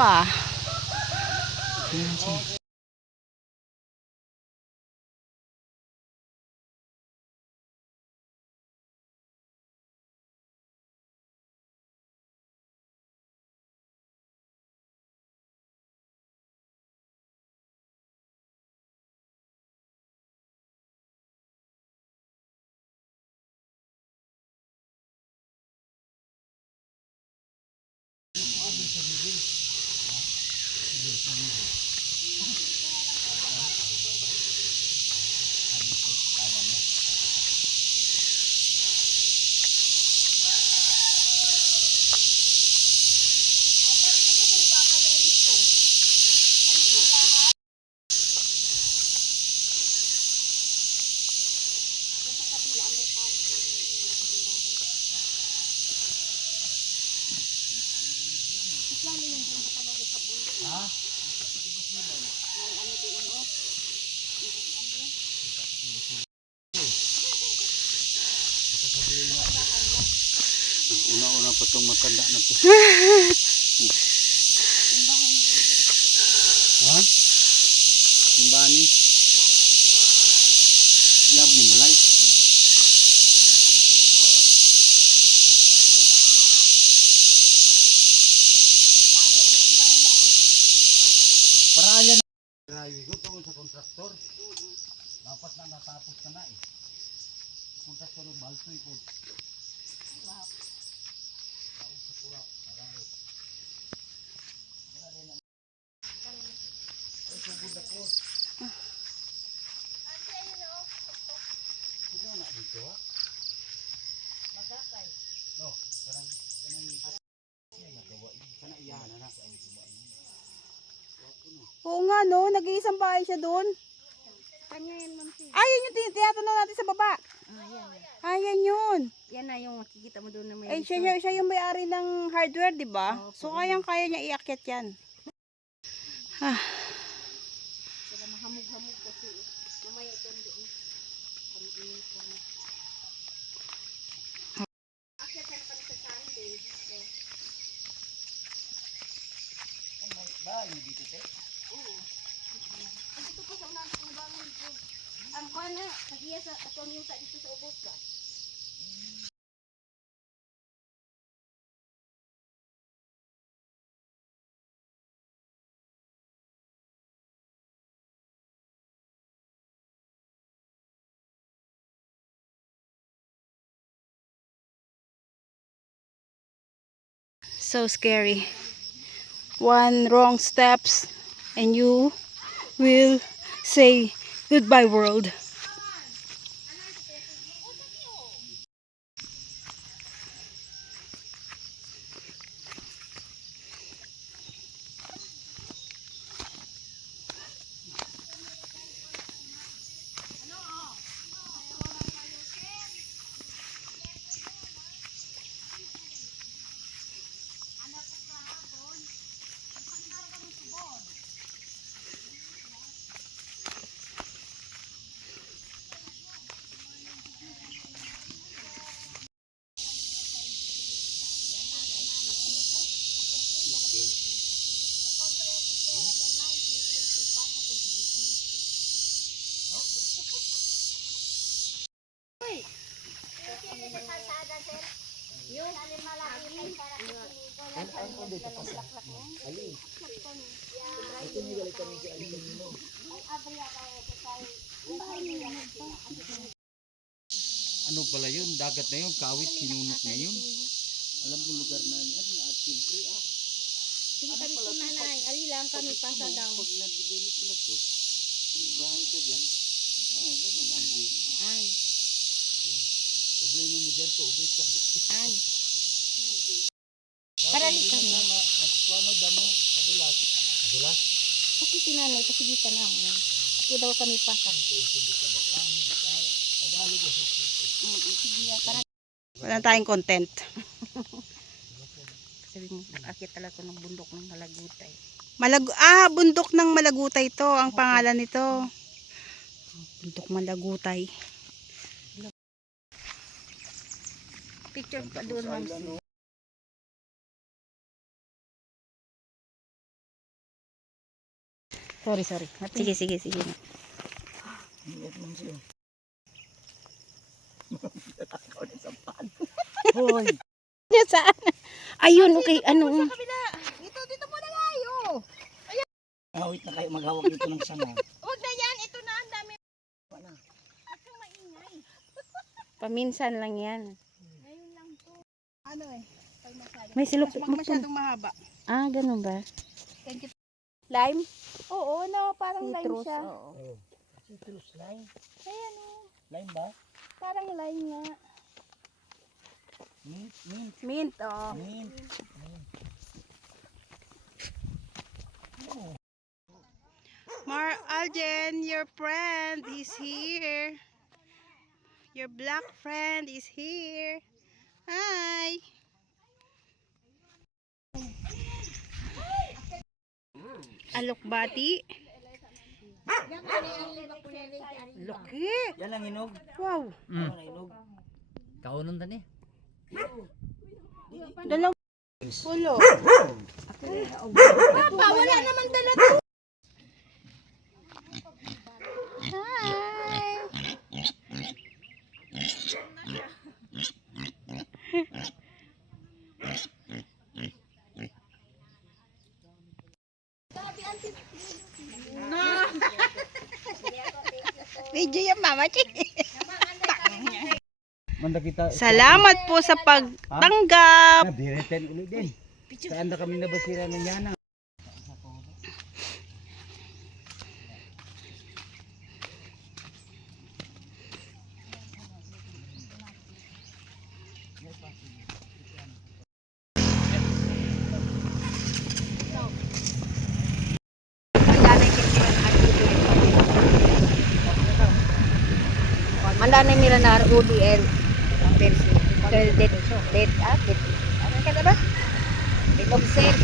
ah. Una-una pa itong matanda na to. Ha? Simbahan ni? Yang yung balay. Paraan yan. Grabe ko tungkol sa kontraktor. Dapat na natapos ka na eh. Kontraktor yung baltoy po. Wow. Sa kurap. Marami. Ay, sugod ako. Ikaw na dito ha? Magakay. No, parang sana iyahan na nasa ang subain. Oo nga no, nag-iisang bahay siya doon. Kanya yan, ma'am. Ay, yun yung tinatanong natin sa baba. Yan yun. Yan na yung makikita mo doon na may Ay, siya yung may-ari ng hardware, di ba? So, kaya niya iakyat yan. sila mahamog-hamog kasi mamaya ito doon. Pag-init ko na. Akyat ka na pa sa Sunday. Bahay mo dito, te? Oo. Ang dito po sa unahan kong bangon po. Ang kana, kagiya sa atong yuta dito sa ubos ka. So scary. One wrong steps and you will say goodbye world. Ano pala yun? Dagat na yun, kawit, sinunok na yun. Alam ko lugar na yan, at siyempre Sige kami po nanay, ali lang kami pa sa daw. pag na-develop na to, magbahay ka dyan, ganyan ang view. Ay, Problema mo dyan, tubig ka. ay. Parali kami. Ano damo, kadulas. Kadulas? Kasi si nanay, sige ka na mo. Ako daw kami pa sa. Sige, para. Wala tayong content. Sabi mo, akit talaga ko ng bundok ng Malagutay. Bundok ng Malagutay to ang pangalan nito. Bundok Malagutay. Picture pa doon, ma'am. Sorry. Sige. Ingat mo siya. Hoy. Yan saan? Ayun, okay, ano? Sa kabila. Dito muna tayo. Awit na kayo maghawak dito ng sanga. Huwag na yan. Ito na ang dami. Wala. Huwag kang maingay. Paminsan lang yan. Ngayon lang to. Ano eh? Pag masyado. May silok. Masyadong mahaba. Ah, ganun ba? Thank you. Lime? Oo, no, parang lime Citrus, siya. oo. Oh. Citrus lime. Ayan o. Lime ba? Parang lime nga. Mint. Mint, oh. Mint. Mar Aljen, your friend is here. Your black friend is here. Hi. Alokbati. Laki. Yan ang inog. Wow. Ano na inog? Kaunon tani. Dalawa. Pulo. Papa, wala naman dala to. Hi. Video yung mama chi. Manda kita. Salamat po sa pagtanggap. Direten ulit din. Saan na kami nabasira ng yana? Mandana Miranar UDL date ano ka ba? Date of sale.